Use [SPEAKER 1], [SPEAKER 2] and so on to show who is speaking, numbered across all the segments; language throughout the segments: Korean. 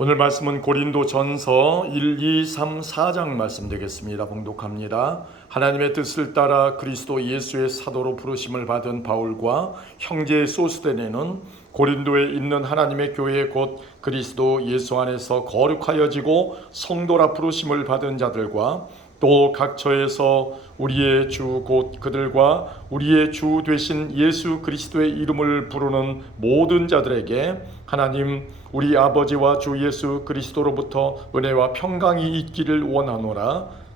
[SPEAKER 1] 오늘 말씀은 고린도 전서 1, 2, 3, 4장 말씀 되겠습니다. 봉독합니다. 하나님의 뜻을 따라 그리스도 예수의 사도로 부르심을 받은 바울과 형제 소스데네는 고린도에 있는 하나님의 교회 곧 그리스도 예수 안에서 거룩하여지고 성도라 부르심을 받은 자들과 또 각처에서 우리의 주 곧 그들과 우리의 주 되신 예수 그리스도의 이름을 부르는 모든 자들에게 하나님 우리 아버지와 주 예수 그리스도로부터 은혜와 평강이 있기를 원하노라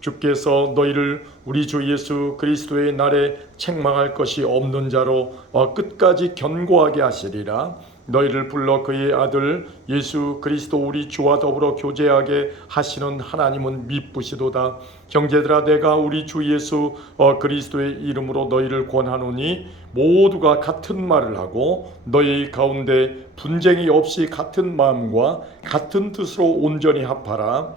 [SPEAKER 1] 주께서 너희를 우리 주 예수 그리스도의 날에 책망할 것이 없는 자로 어, 끝까지 견고하게 하시리라. 너희를 불러 그의 아들 예수 그리스도 우리 주와 더불어 교제하게 하시는 하나님은 미쁘시도다. 형제들아 내가 우리 주 예수 어, 그리스도의 이름으로 너희를 권하노니 모두가 같은 말을 하고 너희 가운데 분쟁이 없이 같은 마음과 같은 뜻으로 온전히 합하라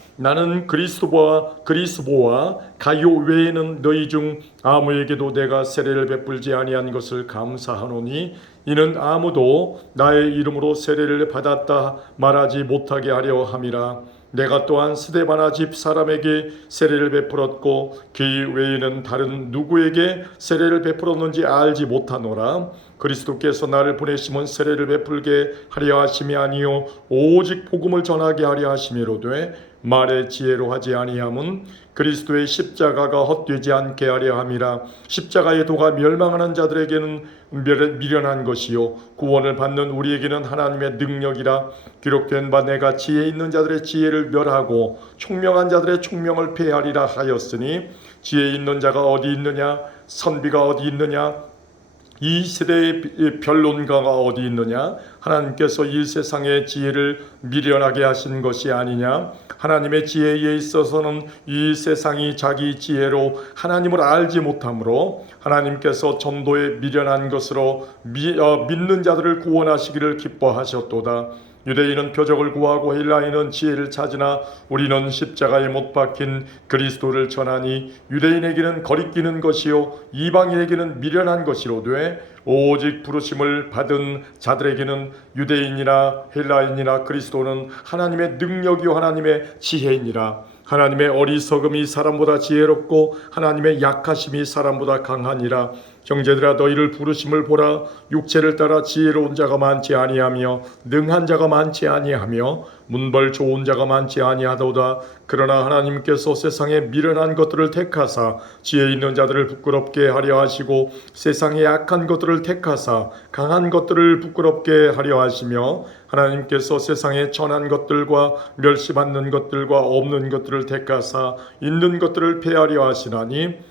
[SPEAKER 1] 나는 그리스도와 그리스보와 가요 외에는 너희 중 아무에게도 내가 세례를 베풀지 아니한 것을 감사하노니 이는 아무도 나의 이름으로 세례를 받았다 말하지 못하게 하려 함이라. 내가 또한 스데바나 집 사람에게 세례를 베풀었고 그 외에는 다른 누구에게 세례를 베풀었는지 알지 못하노라 그리스도께서 나를 보내심은 세례를 베풀게 하려 하심이 아니요 오직 복음을 전하게 하려 하심이로되 말의 지혜로 하지 아니함은 그리스도의 십자가가 헛되지 않게 하려 함이라. 십자가의 도가 멸망하는 자들에게는 미련한 것이요 구원을 받는 우리에게는 하나님의 능력이라. 기록된 바 내가 지혜 있는 자들의 지혜를 멸하고 총명한 자들의 총명을 폐하리라 하였으니 지혜 있는 자가 어디 있느냐? 선비가 어디 있느냐 이 시대의 변론가가 어디 있느냐? 하나님께서 이 세상의 지혜를 미련하게 하신 것이 아니냐? 하나님의 지혜에 있어서는 이 세상이 자기 지혜로 하나님을 알지 못하므로 하나님께서 전도에 미련한 것으로 미, 어, 믿는 자들을 구원하시기를 기뻐하셨도다. 유대인은 표적을 구하고 헬라인은 지혜를 찾으나 우리는 십자가에 못 박힌 그리스도를 전하니 유대인에게는 거리끼는 것이요 이방인에게는 미련한 것이로 되 오직 부르심을 받은 자들에게는 유대인이나 헬라인이나 그리스도는 하나님의 능력이요 하나님의 지혜이니라. 하나님의 어리석음이 사람보다 지혜롭고 하나님의 약하심이 사람보다 강하니라 형제들아 너희를 부르심을 보라. 육체를 따라 지혜로운 자가 많지 아니하며 능한 자가 많지 아니하며 문벌 좋은 자가 많지 아니하도다. 그러나 하나님께서 세상에 미련한 것들을 택하사 지혜 있는 자들을 부끄럽게 하려 하시고 세상에 약한 것들을 택하사 강한 것들을 부끄럽게 하려 하시며 하나님께서 세상에 천한 것들과 멸시받는 것들과 없는 것들을 택하사 있는 것들을 폐하려 하시나니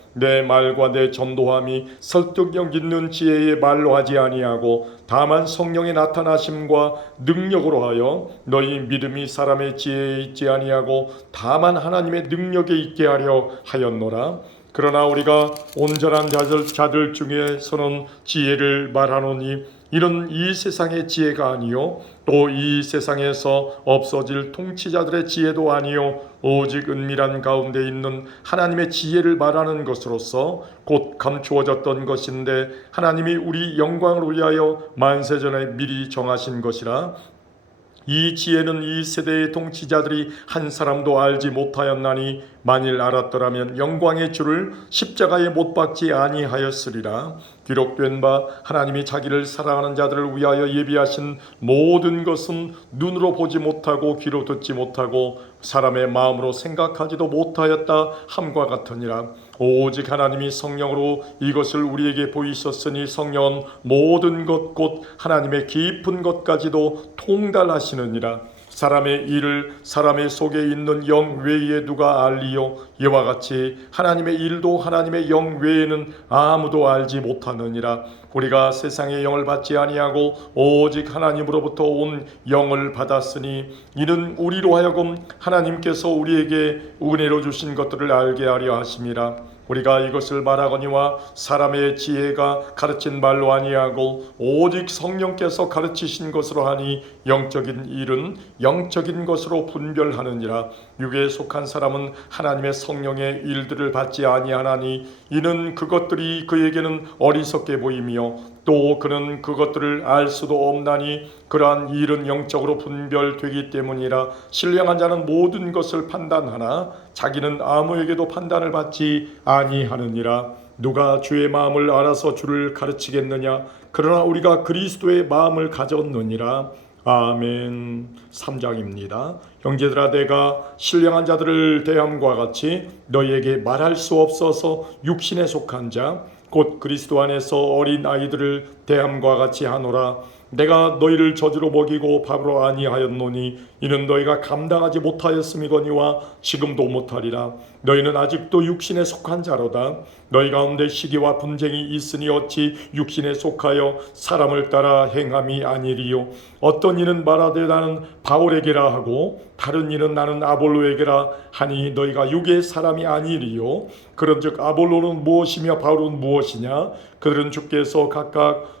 [SPEAKER 1] 내 말과 내 전도함이 설득력 있는 지혜의 말로 하지 아니하고 다만 성령의 나타나심과 능력으로 하여 너희 믿음이 사람의 지혜에 있지 아니하고 다만 하나님의 능력에 있게 하려 하였노라. 그러나 우리가 온전한 자들, 자들 중에서는 지혜를 말하노니 이는 이 세상의 지혜가 아니요 또 이 세상에서 없어질 통치자들의 지혜도 아니요 오직 은밀한 가운데 있는 하나님의 지혜를 말하는 것으로서 곧 감추어졌던 것인데 하나님이 우리 영광을 위하여 만세전에 미리 정하신 것이라 이 지혜는 이 세대의 통치자들이 한 사람도 알지 못하였나니 만일 알았더라면 영광의 주를 십자가에 못 박지 아니하였으리라. 기록된 바 하나님이 자기를 사랑하는 자들을 위하여 예비하신 모든 것은 눈으로 보지 못하고 귀로 듣지 못하고 사람의 마음으로 생각하지도 못하였다 함과 같으니라 오직 하나님이 성령으로 이것을 우리에게 보이셨으니 성령은 모든 것 곧 하나님의 깊은 것까지도 통달하시느니라. 사람의 일을 사람의 속에 있는 영 외에 누가 알리요? 이와 같이 하나님의 일도 하나님의 영 외에는 아무도 알지 못하느니라. 우리가 세상의 영을 받지 아니하고 오직 하나님으로부터 온 영을 받았으니 이는 우리로 하여금 하나님께서 우리에게 은혜로 주신 것들을 알게 하려 하심이라 우리가 이것을 말하거니와 사람의 지혜가 가르친 말로 아니하고 오직 성령께서 가르치신 것으로 하니 영적인 일은 영적인 것으로 분별하느니라. 육에 속한 사람은 하나님의 성령의 일들을 받지 아니하나니 이는 그것들이 그에게는 어리석게 보이며 또 그는 그것들을 알 수도 없나니 그러한 일은 영적으로 분별되기 때문이라 신령한 자는 모든 것을 판단하나 자기는 아무에게도 판단을 받지 아니하느니라. 누가 주의 마음을 알아서 주를 가르치겠느냐? 그러나 우리가 그리스도의 마음을 가졌느니라. 아멘. 3장입니다. 형제들아 내가 신령한 자들을 대함과 같이 너희에게 말할 수 없어서 육신에 속한 자 곧 그리스도 안에서 어린 아이들을 대함과 같이 하노라 내가 너희를 저주로 먹이고 밥으로 아니하였노니 이는 너희가 감당하지 못하였음이거니와 지금도 못하리라. 너희는 아직도 육신에 속한 자로다. 너희 가운데 시기와 분쟁이 있으니 어찌 육신에 속하여 사람을 따라 행함이 아니리요? 어떤 이는 말하되 나는 바울에게라 하고 다른 이는 나는 아볼로에게라 하니 너희가 육의 사람이 아니리요? 그런즉 아볼로는 무엇이며 바울은 무엇이냐? 그들은 주께서 각각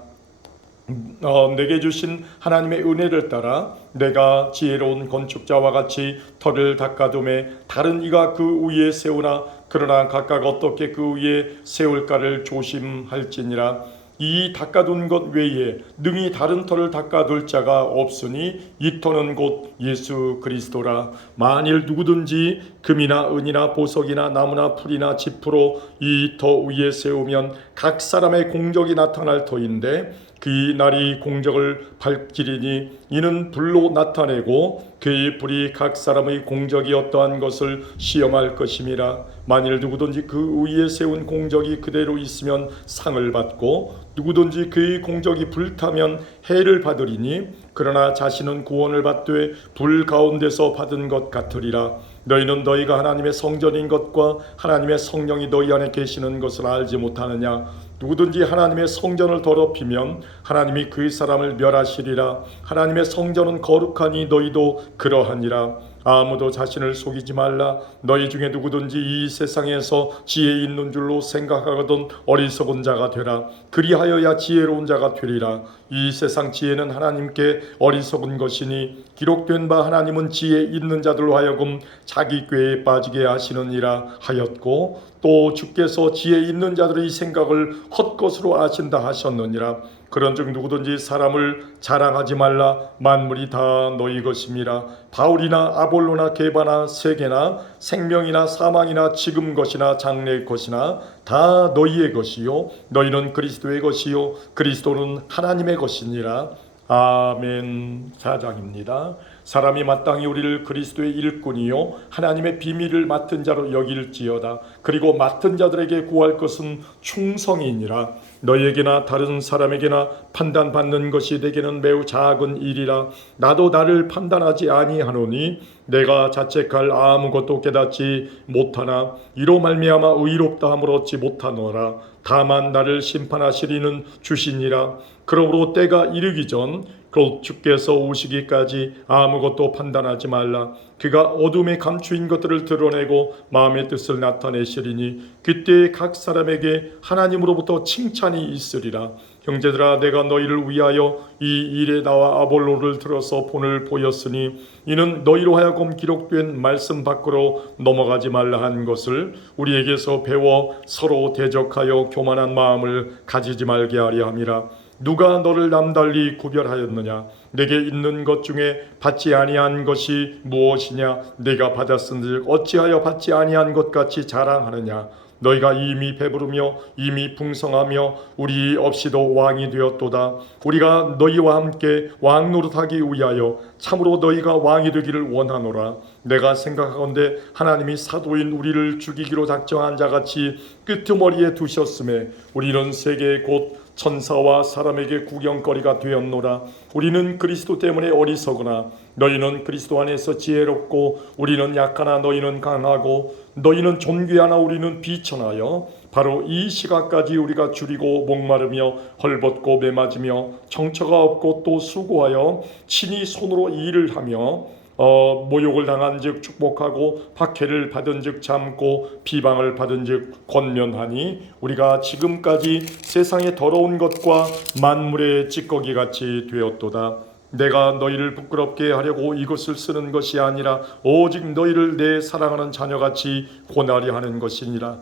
[SPEAKER 1] 어, 내게 주신 하나님의 은혜를 따라 내가 지혜로운 건축자와 같이 터를 닦아둠에 다른 이가 그 위에 세우나 그러나 각각 어떻게 그 위에 세울까를 조심할지니라. 이 닦아둔 것 외에 능히 다른 터를 닦아둘 자가 없으니 이 터는 곧 예수 그리스도라. 만일 누구든지 금이나 은이나 보석이나 나무나 풀이나 지푸로 이 터 위에 세우면 각 사람의 공적이 나타날 터인데 그 날이 공적을 밝히리니 이는 불로 나타내고 그의 불이 각 사람의 공적이 어떠한 것을 시험할 것임이라. 만일 누구든지 그 위에 세운 공적이 그대로 있으면 상을 받고 누구든지 그의 공적이 불타면 해를 받으리니 그러나 자신은 구원을 받되 불 가운데서 받은 것 같으리라. 너희는 너희가 하나님의 성전인 것과 하나님의 성령이 너희 안에 계시는 것을 알지 못하느냐 누구든지 하나님의 성전을 더럽히면 하나님이 그 사람을 멸하시리라. 하나님의 성전은 거룩하니 너희도 그러하니라 아무도 자신을 속이지 말라. 너희 중에 누구든지 이 세상에서 지혜 있는 줄로 생각하거든 어리석은 자가 되라. 그리하여야 지혜로운 자가 되리라. 이 세상 지혜는 하나님께 어리석은 것이니 기록된 바 하나님은 지혜 있는 자들로 하여금 자기 꾀에 빠지게 하시느니라 하였고 또 주께서 지혜 있는 자들의 생각을 헛것으로 아신다 하셨느니라 그런즉 누구든지 사람을 자랑하지 말라. 만물이 다 너희 것임이라. 바울이나 아볼로나 게바나 세계나 생명이나 사망이나 지금 것이나 장래의 것이나 다 너희의 것이요. 너희는 그리스도의 것이요. 그리스도는 하나님의 것이니라. 아멘. 사장입니다. 사람이 마땅히 우리를 그리스도의 일꾼이요. 하나님의 비밀을 맡은 자로 여길지어다. 그리고 맡은 자들에게 구할 것은 충성이니라. 너에게나 다른 사람에게나 판단받는 것이 내게는 매우 작은 일이라. 나도 나를 판단하지 아니하노니 내가 자책할 아무것도 깨닫지 못하나 이로 말미암아 의롭다 함을 얻지 못하노라. 다만 나를 심판하시리는 주시니라. 그러므로 때가 이르기 전 곧 주께서 오시기까지 아무것도 판단하지 말라. 그가 어둠에 감추인 것들을 드러내고 마음의 뜻을 나타내시리니 그때 각 사람에게 하나님으로부터 칭찬이 있으리라. 형제들아 내가 너희를 위하여 이 일에 나와 아볼로를 들어서 본을 보였으니 이는 너희로 하여금 기록된 말씀 밖으로 넘어가지 말라 한 것을 우리에게서 배워 서로 대적하여 교만한 마음을 가지지 말게 하려 함이라. 누가 너를 남달리 구별하였느냐? 내게 있는 것 중에 받지 아니한 것이 무엇이냐? 내가 받았은즉 어찌하여 받지 아니한 것 같이 자랑하느냐? 너희가 이미 배부르며 이미 풍성하며 우리 없이도 왕이 되었도다. 우리가 너희와 함께 왕 노릇하기 위하여 참으로 너희가 왕이 되기를 원하노라. 내가 생각하건대 하나님이 사도인 우리를 죽이기로 작정한 자같이 끄트머리에 두셨음에 우리는 세계 곧 천사와 사람에게 구경거리가 되었노라. 우리는 그리스도 때문에 어리석으나 너희는 그리스도 안에서 지혜롭고 우리는 약하나 너희는 강하고 너희는 존귀하나 우리는 비천하여 바로 이 시각까지 우리가 줄이고 목마르며 헐벗고 매맞으며 정처가 없고 또 수고하여 친히 손으로 일을 하며 어, 모욕을 당한 즉 축복하고 박해를 받은 즉 참고 비방을 받은 즉 권면하니 우리가 지금까지 세상의 더러운 것과 만물의 찌꺼기 같이 되었도다. 내가 너희를 부끄럽게 하려고 이것을 쓰는 것이 아니라 오직 너희를 내 사랑하는 자녀같이 권하려 하는 것이니라.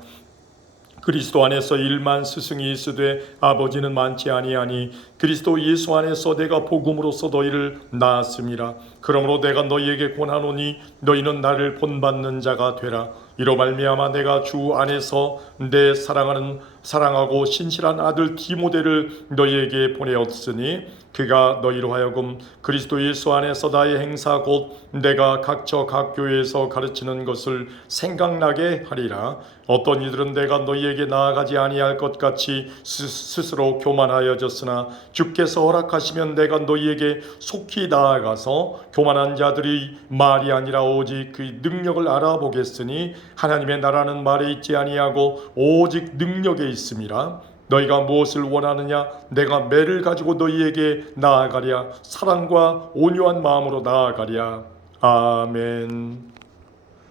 [SPEAKER 1] 그리스도 안에서 일만 스승이 있으되 아버지는 많지 아니하니 그리스도 예수 안에서 내가 복음으로써 너희를 낳았음이라 그러므로 내가 너희에게 권하노니 너희는 나를 본받는 자가 되라 이로 말미암아 내가 주 안에서 내 사랑하는 사랑하고 신실한 아들 디모데를 너희에게 보내었으니 그가 너희로 하여금 그리스도 예수 안에서 나의 행사 곧 내가 각처 각 교회에서 가르치는 것을 생각나게 하리라. 어떤 이들은 내가 너희에게 나아가지 아니할 것 같이 스, 스스로 교만하여졌으나 주께서 허락하시면 내가 너희에게 속히 나아가서 교만한 자들이 말이 아니라 오직 그 능력을 알아보겠으니 하나님의 나라는 말에 있지 아니하고 오직 능력에 있음이라 너희가 무엇을 원하느냐? 내가 매를 가지고 너희에게 나아가랴. 사랑과 온유한 마음으로 나아가랴. 아멘